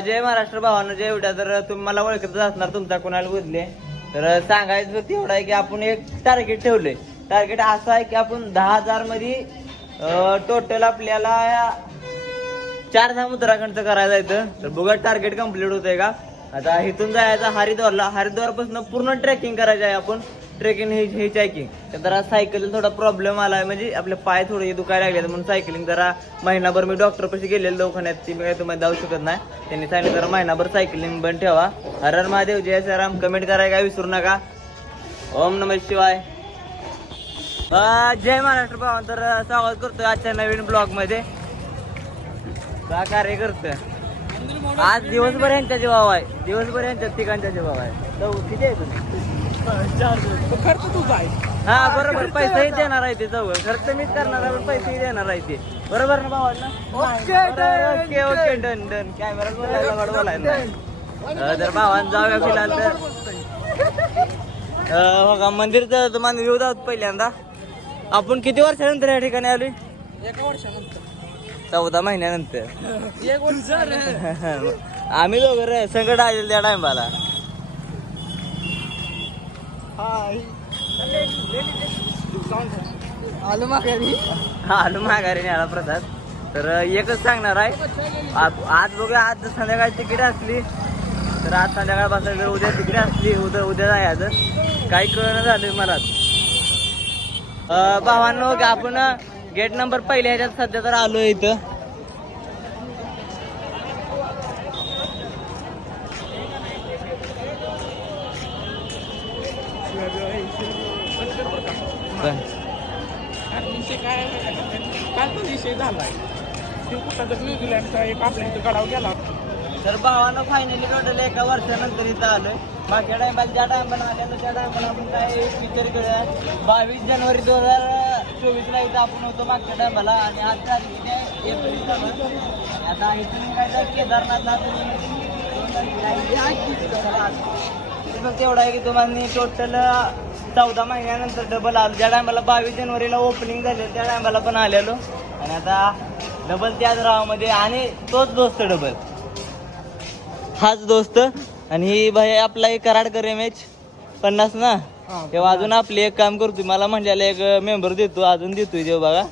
जय महाराष्ट्र भावानं जय एवढ्या तर तुम्ही मला ओळखतच असणार तुमचा कुणाला बुजले. तर सांगायचं फक्त एवढं आहे की आपण एक टार्गेट ठेवलंय. टार्गेट असं आहे की आपण दहा हजारमध्ये टोटल आपल्याला चार धाम उत्तराखंडचं करायचं येतं. तर बघा टार्गेट कंप्लीट होतंय का? आता इथून जायचं हरिद्वारला. हरिद्वारपासून पूर्ण ट्रेकिंग करायचं आहे आपण. ट्रेकिंग हे हे ट्रेकिंग तर जरा सायकल थोडा प्रॉब्लेम आला आहे म्हणजे आपले पाय थोडे दुखायला लागले म्हणून सायकलिंग जरा महिनाभर मी डॉक्टर पाशी गेलेलो दवाखान्यात. ती मी तुम्हाला जाऊ शकत नाही. त्यांनी सांगितलं जरा महिनाभर सायकलिंग बंद ठेवा. हर हर महादेव जय सराम. कमेंट करायला काय विसरू नका. ओम नमः शिवाय. जय महाराष्ट्र भावान तर स्वागत करतो आजच्या नवीन ब्लॉगमध्ये. का कार्य करतोय? आज दिवसभर यांच्या जीवाव आहे. दिवसभर यांच्या ठिकाणच्या जीवाव आहे. तर किती आहे तुम्ही. खर्च तुझा आहे हा बरोबर. पैसेही देणार आहे ते चौघ खर्च मीच करणार आहे पण पैसेही देणार आहे ते. बरोबर ना भावांना? Okay. Okay okay done. Done camera बोलायला वाढ बोलायला. अं, तर भावान जाऊया फिलहाल तर. अं, हो का मंदिरचं तुम्हाला येऊ आहोत पहिल्यांदा. आपण किती वर्षानंतर या ठिकाणी आलोय? एका वर्षानंतर. चौदा महिन्यानंतर. एक वर्ष आम्ही दोघं रे संकट आलेलं त्या टायमाला. आलो माघारी. आलो माघारी न्याला प्रसाद. तर एकच सांगणार आहे. आज बघूया आज संध्याकाळी तिकीट असली तर आज संध्याकाळ बसायचं जर उद्या तिकीट असली उद्या उद्या जायचं काही कळणं झालं मला. भावांनो आपण गेट नंबर पहिल्या ह्याच्यात सध्या तर आलोय इथं पण विषय काय काल तो विषय झालाय. ते कुठं तर न्यूझीलंडचा एक आपल्या इथं गडाव गेला तर भावानं फायनली टोटल एका वर्षानंतर इथं आलोय मागच्या टायमाला ज्या टायमाला आल्या त्या टायमाला आपण काय पिक्चर केलं? बावीस जानेवारी दोन हजार चोवीसला इथं आपण होतो मागच्या टायमाला आणि आज तारीख आहे एप्रिल आता इथून काय केदारनाथला फक्त एवढं आहे की तुम्हाला टोटल चौदा महिन्यानंतर डबल आलो. ज्या टायमाला बावीस जानेवारीला ओपनिंग झाले त्या टायमाला पण आलेलो. आणि आता डबल त्याच रावामध्ये आणि तोच दोस्त डबल हाच दोस्त. आणि ही भाई आपला एक कराडकर एम एच पन्नास ना? तेव्हा अजून आपले एक काम करतोय. मला म्हणलेला एक मेंबर देतो अजून देतोय देव बघा.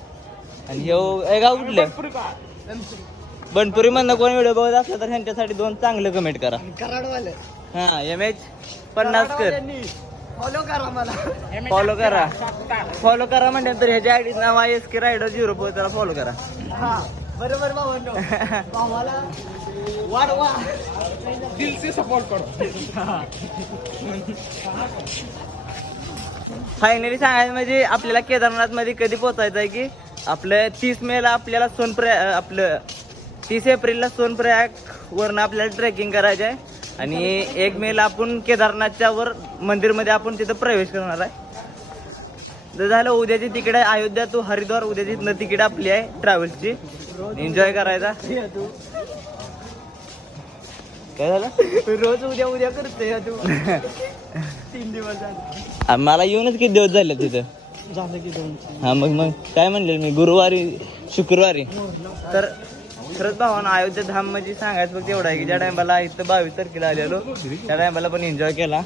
आणि हे गाव कुठलं? बनपुरी मधनं कोण व्हिडिओ बघत असला तर ह्यांच्यासाठी दोन चांगलं कमेंट करा. कराडवाले. हा एम एच पन्नास कर. फॉलो करा मला. फॉलो करा. फॉलो करा म्हणजे तर ह्याच्या आयडी नाव आहे S K rider zero four त्याला फॉलो करा. हा बरोबर भावांनो. भावाला वाढवा दिल से सपोर्ट करो. फायनली सांगायचं म्हणजे आपल्याला केदारनाथमध्ये कधी पोहोचायचं आहे की आपलं तीस मेला आपल्याला सोनप्रयाग आपलं तीस एप्रिलला सोनप्रयाग वरनं आपल्याला ट्रेकिंग करायचं आहे. आणि एक मेला आपण केदारनाथच्या वर मंदिरमध्ये आपण तिथं प्रवेश करणार आहे. जर झालं उद्याची तिकीट आहे अयोध्या टू हरिद्वार उद्याची न तिकीट आपली आहे ट्रॅव्हल्सची एन्जॉय करायचा. काय झालं? रोज उद्या उद्या करते तू. तीन दिवस मला येऊनच किती दिवस झाले तिथं? झालं की दोन. हा मग मग काय म्हणले मी? गुरुवारी शुक्रवारी. तर खरंच भावानं अयोध्या धाम म्हणजे सांगायचं फक्त एवढं आहे की ज्या टायमाला इथं बावीस तारखेला आलेलो त्या टायमाला पण एन्जॉय केला.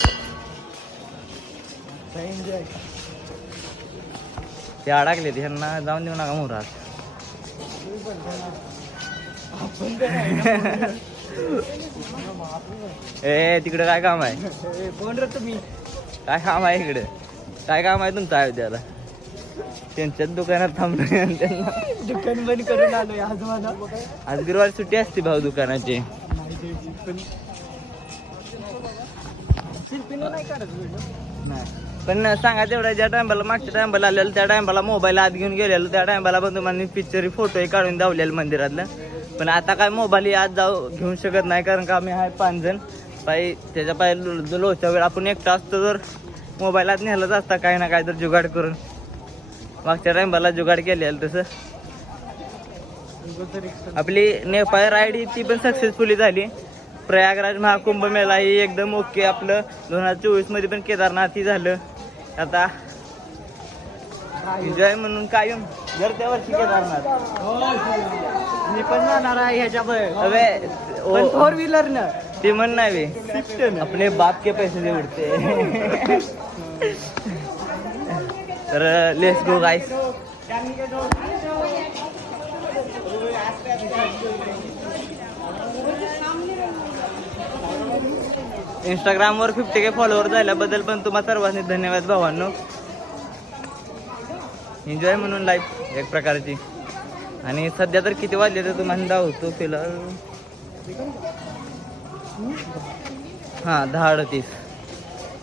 ते अडकले ते ह्यांना जाऊन देऊ नका मोरात ए तिकडे काय काम आहे? कोण तुम्ही? काय काम आहे इकडे? काय काम आहे तुमचं अयोध्याला? त्यांच्याच दुकानात थांबलोय आणि त्यांना दुकान बंद करून आलोय आज मला. आज गुरुवारी सुट्टी असते भाऊ दुकानाची. पण सांगा तेवढं ज्या टायमाला मागच्या टायमाला आलेलं त्या टायमाला मोबाईल आत घेऊन गेलेलो. त्या टायमाला पण तुम्हाला पिक्चर फोटो काढून दावलेलं मंदिरातलं. पण आता काय मोबाईल आत जाऊ घेऊ शकत नाही कारण का आम्ही आहे पाच जण पायी त्याच्या पाय लोच्या वेळ आपण एकटा असतो तर मोबाईल आत नेलाच असता काही ना काय तर जुगाड करून. मागच्या टायमाला जुगाड केलेलं तसं. आपली नेपाळ राईड ती पण सक्सेसफुली झाली. प्रयागराज महाकुंभ मेळा ही एकदम ओके आपलं. दोन हजार चोवीसमध्ये पण केदारनाथ ही झालं. आता एन्जॉय म्हणून कायम. जर त्या वर्षी केदारनाथ. मी पण जाणार आहे ह्याच्या अबे पण फोर व्हीलर न. ते म्हण नाही. अपने बाप के पैसे दे उडते. तर लेट्स गो गाईस इंस्टाग्रामवर फिफ्टी के फॉलोअर झाल्याबद्दल पण तुम्हा सर्वांनी धन्यवाद भावांनो. एन्जॉय म्हणून लाईफ एक प्रकारची. आणि सध्या तर किती वाजले तर तुम्हाला दावतो फिलहाल हां दहा अडतीस.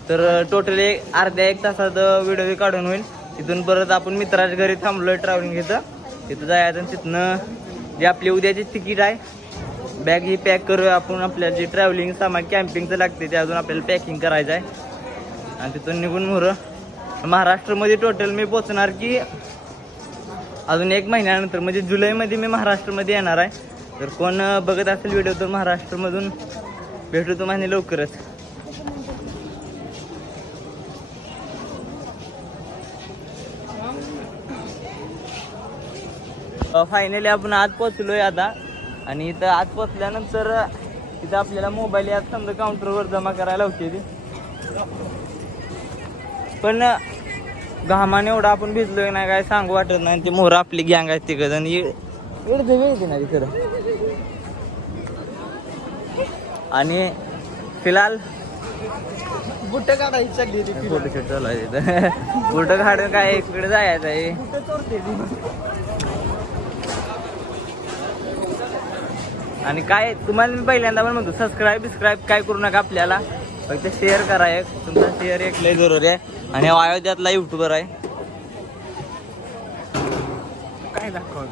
तर टोटल एक अर्ध्या एक तासात व्हिडिओ काढून होईल. तिथून परत आपण मित्राच्या घरी थांबलोय ट्रॅव्हलिंग घेतं तिथं जायचं आणि तिथनं जे आपली उद्याची तिकीट आहे बॅग ही पॅक करूया आपण. आपल्याला जे ट्रॅव्हलिंग सामान कॅम्पिंगचं लागते ते अजून आपल्याला पॅकिंग करायचं आहे आणि तिथून निघून मोरं. महाराष्ट्रामध्ये टोटल मी पोचणार की अजून एक महिन्यानंतर म्हणजे जुलैमध्ये मी महाराष्ट्रामध्ये येणार आहे. तर कोण बघत असेल व्हिडिओ तर महाराष्ट्रामधून भेटू तुम्हाला लवकरच. फायनली आपण आज पोचलोय आता. आणि इथं आज पोचल्यानंतर इथं आपल्याला मोबाईल यात समजा काउंटरवर जमा करायला होते ती. पण घामाने एवढा आपण भिजलोय नाही काय सांगू वाटत नाही. ती मोहर आपली गँग आहे तिघ जण एवढं वेळ ना खरं आणि फिलहाल बुट्ट काढायची सगळी ती फिरून. फोटोशूट चालू आहे तिथं फोटो काढून काय इकडे जायचं आहे आणि काय तुम्हाला मी पहिल्यांदा पण म्हणतो सबस्क्राईब बिस्क्राईब काय करू नका आपल्याला. फक्त शेअर करा एक. तुमचा शेअर एक लय जरुरी आहे. आणि अयोध्यातला युट्यूबर आहे. काय दाखव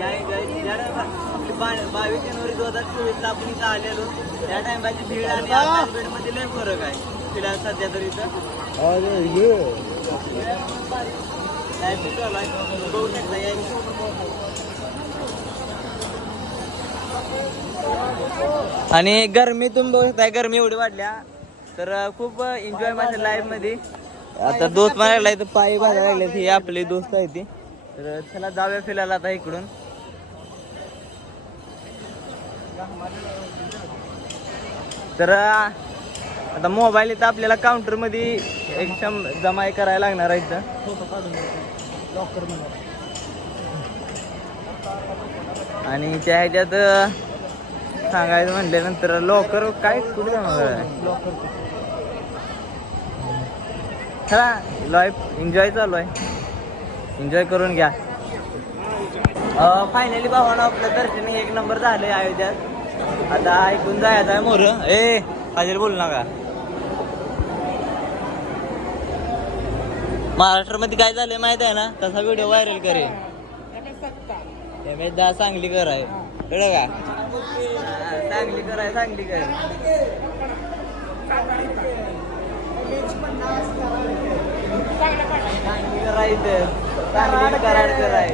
जायला बा- बावीस जानेवारी दोन हजार चोवीसला आपण इथं आलेलो त्या टायमाची भीड आणि आता मध्ये लय फरक आहे फिलहाल सध्या तर इथं Live बघू शकता या आणि गरमी तुम्ही बघू शकता गरमी एवढी वाढल्या. तर खूप एन्जॉय माझ्या लाईफमध्ये. आता दोस्त लागला तर पायी भाजायला लागले हे आपले दोस्त आहे ते. तर चला जाऊया फिरायला आता इकडून. तर आता मोबाईल इथं आपल्याला काउंटरमध्ये एक शं जमा करायला लागणार आहे इथं. आणि त्या ह्याच्यात सांगायचं म्हणल्यानंतर लॉकर काय कुठे जमा करायला लॉकर चला लॉय एन्जॉय चालू आहे एन्जॉय करून घ्या. फायनली भावानं आपलं दर्शन एक नंबर झालंय अयोध्यात. आता ऐकून जायचं आहे मोर. ए फाजील बोलू नका. महाराष्ट्रामध्ये काय झालंय माहीत आहे ना? तसा व्हिडिओ व्हायरल करे त्यामुळे दहा सांगली कर आहे. कळलं का? सांगली कर आहे सांगली कर सांगली कर आहे. सांगली कराड कर आहे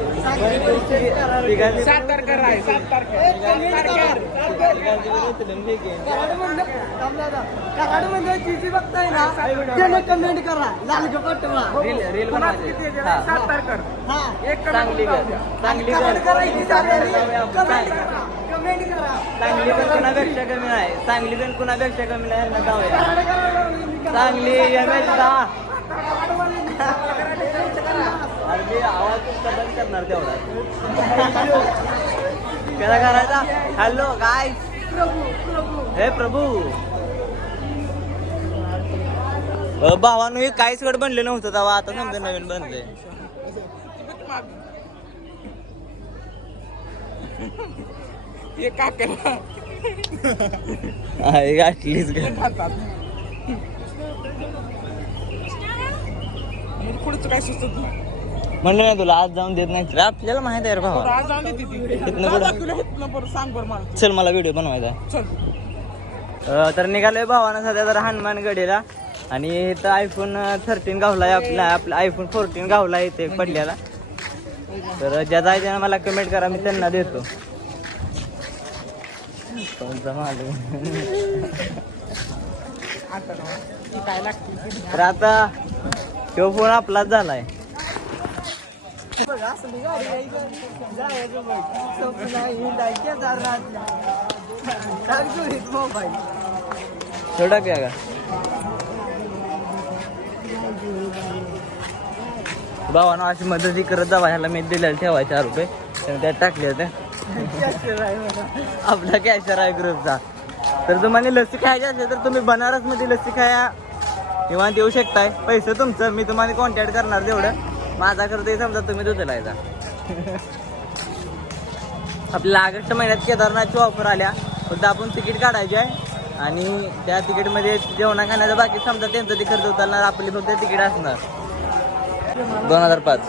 तिघांची- सातारकर आहे सातारकर सातारकर तिघांची पण उचलून फेकेन. कराडमध्ये जी जी बघताय ना त्याने कमेंट करा लाल रील? हा. सातारकर हा एक चांगली कमेंट कर पण कुणापेक्षा कमी नाही चांगली पण कुणापेक्षा कमी नाही चांगली एम एच दहा मी आवाज तुमचा बंद करणार तेवढा. कसा करायचा हॅलो काय हे प्रभू. अ, भावानं हे काहीच कडे बनले नव्हतं तेव्हा आता समजा नवीन बनले आहे गाठलीच पुढचं काय सुचत नाही. म्हणलं ना तुला आज जाऊन देत नाही. आपल्याला माहीत आहे रे भावा. आज जाऊन दे तिथे इथनं जा पुढं. दाखवलं इथनं बरं सांग बरं मला. चल मला व्हिडिओ बनवायचा आहे. चल. अ, तर निघालोय भावानं सध्या तर हनुमान गडीला. आणि इथं आयफोन थर्टीन गावलाय आपला आपला आयफोन फोर्टीन गावला इथे पडल्याला. तर ज्याचा आहे त्यानं मला कमेंट करा मी त्यांना देतो. कोणता मालूम. आता ती काय लागते? ती तर आता तो फोन आपलाच झालाय. असली गाडी जायचं बघ. मोबाईल. थोडा क्या का भावानं अशी मदत करत जावा ह्याला मी दिलेला ठेवा चार रुपये. त्याने त्यात टाकले होते. आपला कॅशर आहे ग्रुपचा तर तुम्हाला लस्सी खायची असेल तर तुम्ही बनारसमध्ये लस्सी खाया. किंवा देऊ शकताय. पैसे तुमचं मी तुम्हाला कॉन्टॅक्ट करणार तेवढं. माझा खर्च समजा तुम्ही दुधला यायचा आपल्याला ऑगस्ट महिन्यात केदारनाथची ऑफर आल्या. फक्त आपण तिकीट काढायचे आहे. आणि त्या तिकीटमध्ये जेवणा खाण्याचं बाकी समजा त्यांचं ते खर्च उतरणार आपली फक्त तिकीट असणार. दोन हजार पाच.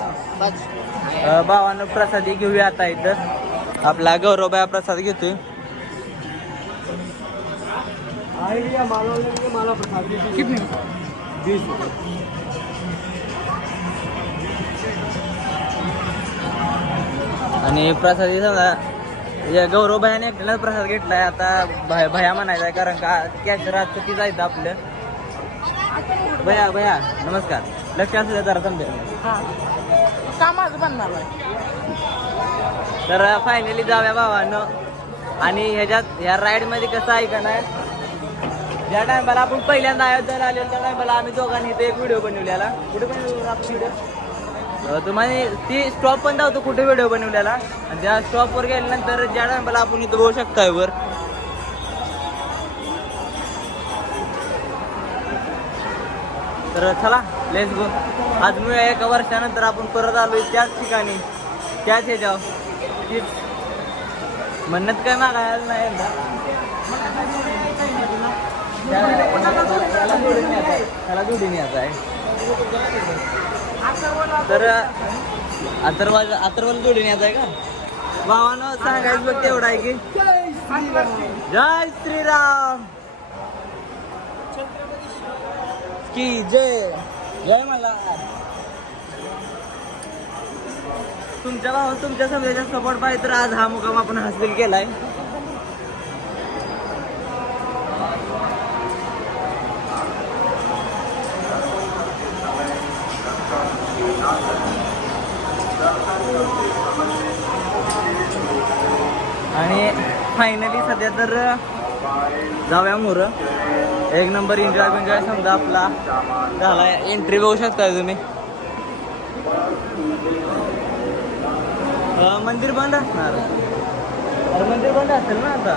भावानं प्रसादी घेऊया आता इथं. आपला गौरवबाया प्रसाद घेतोय. किती? आणि प्रसादी समजा या गौरव भयाने एकट्याला प्रसाद घेतलाय. आता भय भया म्हणायचा आहे कारण का कॅश रात चुकी जायचं आपलं. भया भया नमस्कार. लक्ष असू द्या जरा समजा हा. का माझं बनणार आहे? तर फायनली जाऊया भावानं. आणि ह्याच्यात ह्या राईडमध्ये कसं आहे का नाही ज्या टायमाला आपण पहिल्यांदा अयोध्याला आलेलो त्या टायमाला आम्ही दोघांनी इथे एक व्हिडिओ बनवलेला. कुठे बनवलेला आपण व्हिडिओ तुम्हाला ती स्टॉप पण धावतो कुठे व्हिडिओ बनवलेला. आणि त्या स्टॉपवर गेल्यानंतर ज्या टायमाला आपण इथं बघू शकताय वर. तर चला लेस गो आज मी एका वर्षानंतर आपण परत आलोय त्याच ठिकाणी त्याच ह्याच्यावर. तीच म्हणत काय मागायला नाही त्याला जोडीने न्यायचं आहे. तर अथर्वाला अथर्वाला जोडून यायचं आहे का? भावानं सांगायचं बघ तेवढं आहे की. जय श्रीराम. की जय. जय मला तुमच्या भावा तुमच्या समजायचा सपोर्ट पाहिजे तर आज हा मुकाम आपण हासिल केलाय. आणि फायनली सध्या तर जाऊया मोर. एक नंबर एन्जॉय बिन्जॉय समजा आपला झाला एंट्री बघू शकता तुम्ही? मंदिर बंद असणार. अरे मंदिर बंद असेल ना आता?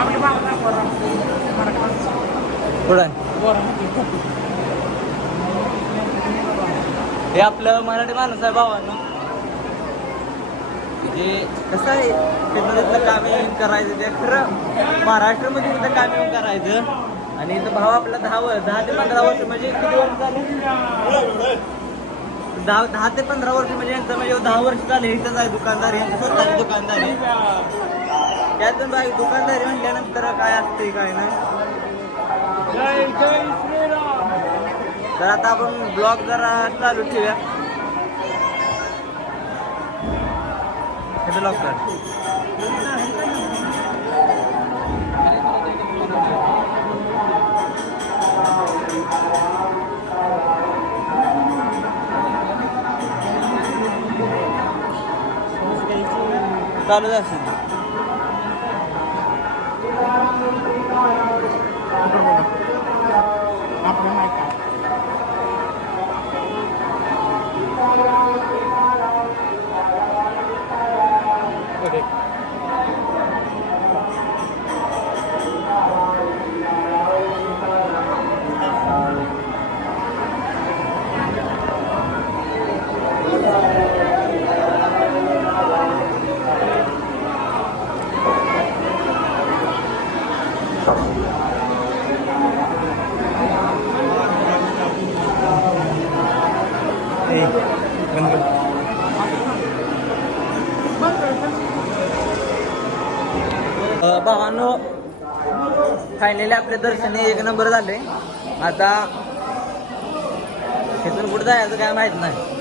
आपली पुढं हे आपलं मराठी माणूस आहे भावानं. म्हणजे कसं आहे तिथं तिथलं काम येऊन करायचं ते खरं महाराष्ट्रामध्ये तिथं काम येऊन करायचं. आणि इथं भाव आपला दहा वर्ष दहा ते पंधरा वर्ष म्हणजे किती वर्ष झाले? दहा दहा ते पंधरा वर्ष म्हणजे यांचं म्हणजे दहा वर्ष झाले इथंच आहे दुकानदार यांचं स्वतःची दुकानदार आहे. त्यातून बाई दुकानदारी म्हटल्यानंतर काय असते काय नाही. तर आता आपण ब्लॉग जरा चालू ठेवूया. ब्लॉग कर. चालू असेल फायनली आपले दर्शन एक नंबर झाले. आता तिथून कुठं जायचं काय माहीत नाही.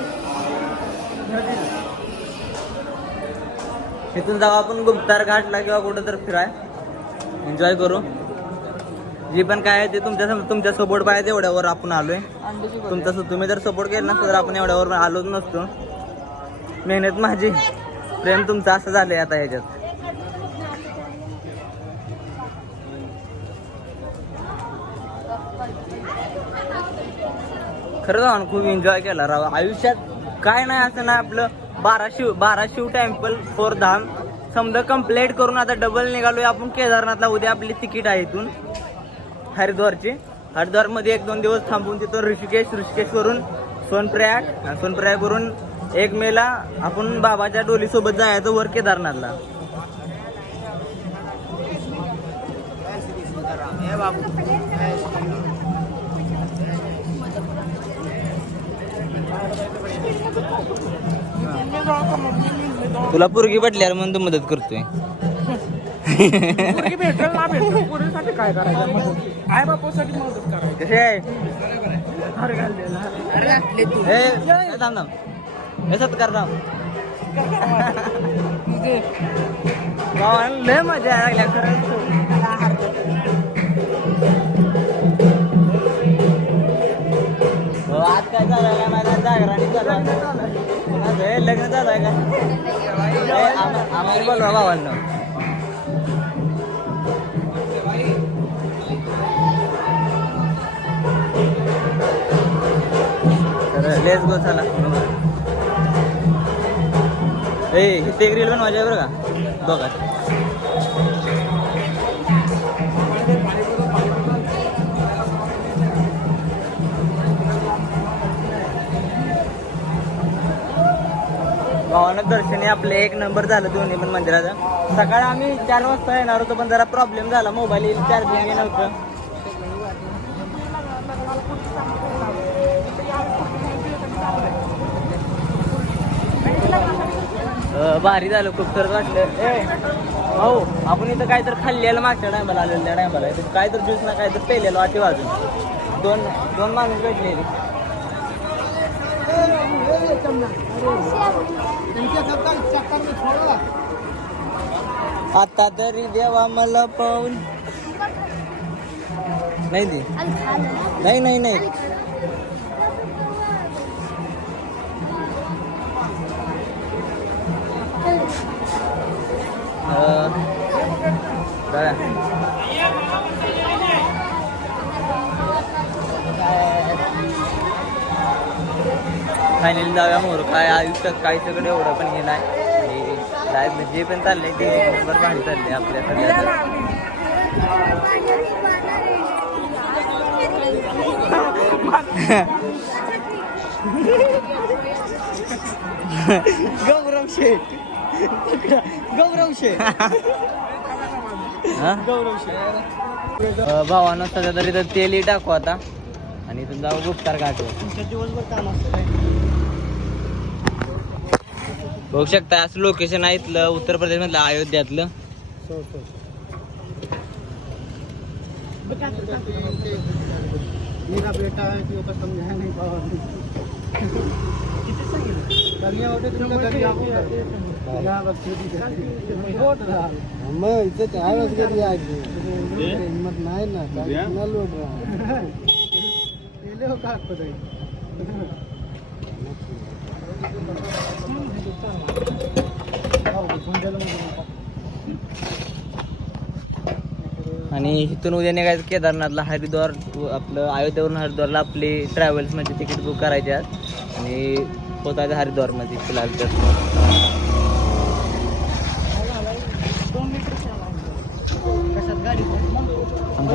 तिथून जाऊ आपण गुप्तार घाटला किंवा कुठं तर फिराय. एन्जॉय करू. जे पण काय आहे ते तुमच्या तुमच्या सपोर्ट पाहिजे एवढ्यावर आपण आलोय. तुमचा तुम्ही जर सपोर्ट केला नसतं तर आपण एवढ्यावर आलोच नसतो. मेहनत माझी. प्रेम तुमचं असं झालंय आता ह्याच्यात. खरं जाऊन खूप एन्जॉय केला राव. आयुष्यात काय नाही असं नाही आपलं. बारा शिव बारा शिव टेम्पल फोर धाम. समजा कंप्लीट करून आता डबल निघालो आपण केदारनाथला उद्या आपली तिकीट आहे इथून. हरिद्वारची. हरिद्वारमध्ये एक दोन दिवस थांबून तिथून ऋषिकेश ऋषिकेशवरून सोनप्रयाग सोनप्रयागवरून एक मेला आपण बाबाच्या डोलीसोबत जायचं वर केदारनाथला. बाबू. तुला पोरगी पटल्यावर म्हणून तू मदत करतोय. पोरगी भेटेल ना भेटेल. पोरीसाठी काय करायचं? मदत. आई बापासाठी मदत करायची. कसे आहे? अरे घाललेला ए, ए, थांब थांब. हे सत्कार थांब. लय मजा यायला लागल्या खरंच हे लग्न झालं आहे का? बोलवा भावांना. लेस गो चला ए ते एक पण माझ्या बरं का? बघा भावानं दर्शनी आपले एक नंबर झालं दोन्ही पण मंदिराचं. सकाळी आम्ही चार वाजता येणार होतो पण जरा प्रॉब्लेम झाला. मोबाईल चार्जिंग नव्हतं. भारी झालं खूप तर वाटलं. ए भाऊ आपण इथं काय तर खाल्लेलं मागच्या टायमाला आलेलं त्या टायमाला. काहीतरी काय तर ज्यूस ना काय तर पेलेलं वाटी वाजून दोन दोन माणूस भेटले आता तरी देवा मला पाहून. नाही दे. नाही नाही नाही. अं, फायनली जाऊया मोर. काय आयुष्यात काय सगळं एवढं पण हे नाही. लाईफ जे पण चाललंय ते नंबर भारी चाललंय आपल्या सगळ्याचं गौरव शेठ. गौरव शेठ. गौरव शेठ भावानं सध्या तरी तर तेलही टाकू आता. आणि इथून जाऊ गुप्तार घाटवर दिवसभर काम असतं बघू शकता असं लोकेशन आहे इथलं उत्तर प्रदेश मधलं अयोध्यातलं. मेरा बेटा है कि ओका समझा नहीं पावा कन्या होते तुमका कन्या यहाँ बस खेती होत रहा मैं इसे चाहे बस के दिया हिम्मत नहीं ना ना लौट रहा पहले हो का खुद आणि इथून उद्या निघायचं केदारनाथला हरिद्वार आपलं अयोध्यावरून हरिद्वारला आपली ट्रॅव्हल्समध्ये तिकीट बुक करायचे आहेत आणि पोचायचं हरिद्वारमध्ये फिलहाल तर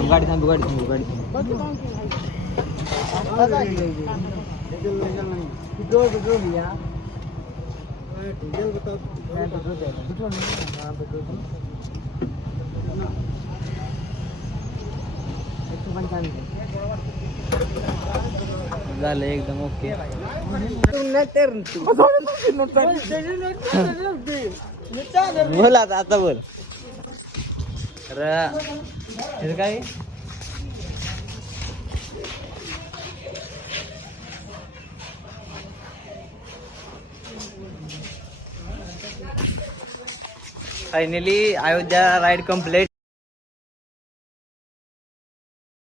गाडी थांबू गाडी थांबू गाडी थांबू. डीजल पेट्रोल लिया डीजल बताओ पेट्रोल देगा पेट्रोल नहीं हाँ पेट्रोल एक सौ पंचानवे झालं एकदम ओके. बोल आता आता बोल. तर काय? Finally Ayodhya ride complete